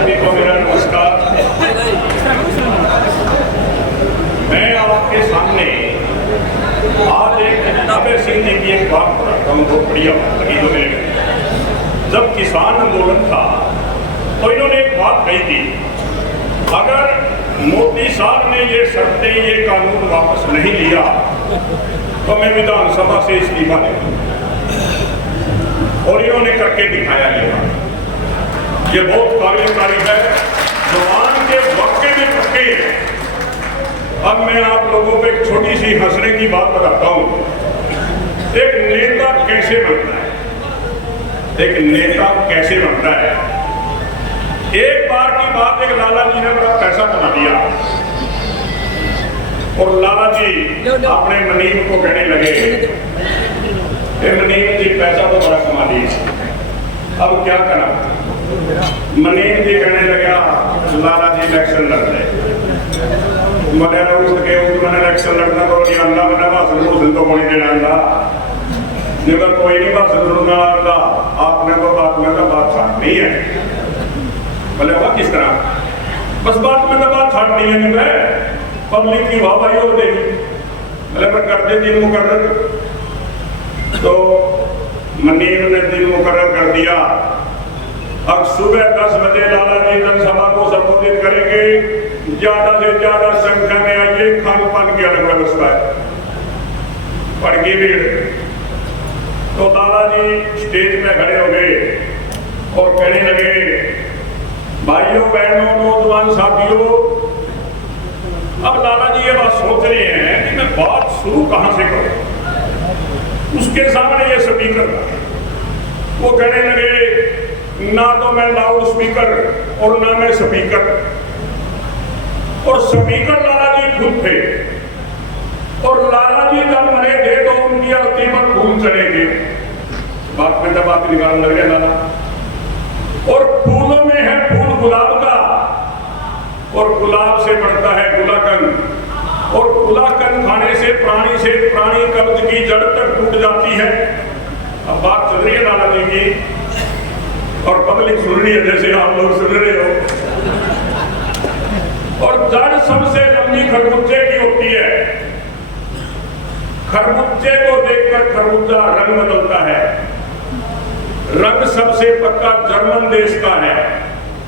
सभी को मेरा नमस्कार। मैं आपके सामने आज एक नाबे सिंह जी की एक बात रखता हूँ, बहुत बढ़िया बात लगी तो मेरे। जब किसान आंदोलन था तो इन्होंने एक बात कही थी, अगर मोदी साहब ने ये शर्तें, ये कानून वापस नहीं लिया तो मैं विधानसभा से इस्तीफा दूंगा। और इन्होंने करके दिखाया ये बहुत काबिल तारीफ है। जवान के वाकई में पक्के हैं। अब मैं आप लोगों को एक छोटी सी हंसने की बात बताता हूँ। एक नेता कैसे बनता है, एक नेता कैसे बनता है। एक बार की बात, एक लाला जी ने बड़ा पैसा कमा लिया और लाला जी अपने मनीम को कहने लगे, मनीम जी पैसा तो बड़ा कमा लिया, अब क्या करा। मनीम जी कहने लगा, लाला जी इलेक्शन लड़ रहे, मैंने उठ के मैंने इलेक्शन लड़ना तो नहीं आंदा, मैंने भाषण तो कोई नहीं आंदा, जब कोई नहीं भाषण सुनना आता, आपने तो बात में तो बात छाटनी है। बोले वह किस तरह, बस बात में तो बात छाटनी है, मैं पब्लिक की वाहवाही हो देगी। बोले मैं कर दे दिन मुकर्रर, तो मनीम ने दिन मुकर्रर कर दिया। अब सुबह 10 बजे लाला जी जनसभा को संबोधित करेंगे, ज्यादा से ज्यादा संख्या में आइए, खान पान की अलग व्यवस्था है। पड़ गई भीड़, तो लाला जी स्टेज पे खड़े हो गए और कहने लगे, भाइयों बहनों नौजवान साथियों, अब लाला जी ये बात सोच रहे हैं कि मैं बात शुरू कहां से करूं। उसके सामने ये स्पीकर, वो कहने लगे, ना तो मैं लाउड स्पीकर और ना मैं स्पीकर, और स्पीकर लाला जी खुद थे। और लाला जी जब मरे थे तो उनकी अर्थी पर फूल चढ़े थे, बात में बात निकालने लगे लाला। और फूलों में है फूल गुलाब का, और गुलाब से बढ़ता है गुलाकंद, और गुलाकंद खाने से प्राणी कब्ज की जड़ तक टूट जाती है। अब बात चल रही है लाला जी की और पब्लिक सुन रही है, जैसे आप लोग सुन रहे हो। और जड़ सबसे लंबी खरबूजे की होती है। खरबूजे को देखकर खरबूजा रंग बदलता है। रंग सबसे पक्का जर्मन देश का है,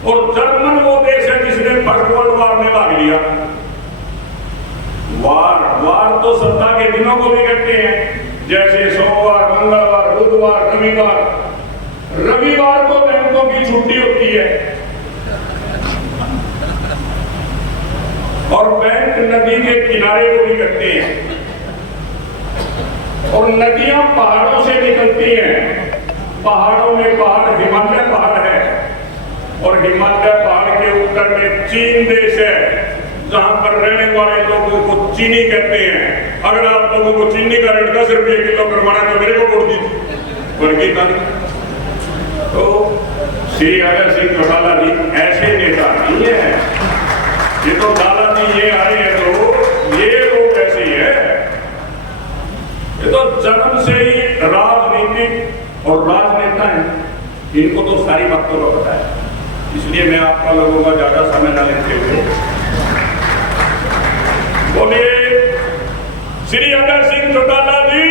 और जर्मन वो देश है जिसने फर्स्ट वर्ल्ड वॉर में भाग लिया। वार तो सप्ताह के दिनों को भी कहते हैं, जैसे सोमवार, मंगलवार, बुधवार, रविवार। रविवार को बैंकों की छुट्टी होती है और बैंक नदी के किनारे को भी करते हैं। और नदियां पहाड़ों से निकलती हैं। पहाड़ों में पहाड़, हिमालय पहाड़ है, और हिमालय पहाड़ के उत्तर में चीन देश है, जहां पर रहने वाले लोगों को चीनी कहते हैं। अगर आप लोगों को चीनी का रेट 10 रुपये किलो करवाना तो मेरे को वोट दीजिए, वर्गी का। तो श्री अगर सिंह चौटाला जी ऐसे नेता नहीं है। ये तो लाला जी ये आए हैं तो ये लोग ऐसे ही है। ये तो जन्म से ही राजनीतिक और राजनेता है, इनको तो सारी बातों का पता है। इसलिए मैं आपका लोगों का ज्यादा समय न लेते हुए बोलिए श्री अगर सिंह चौटाला जी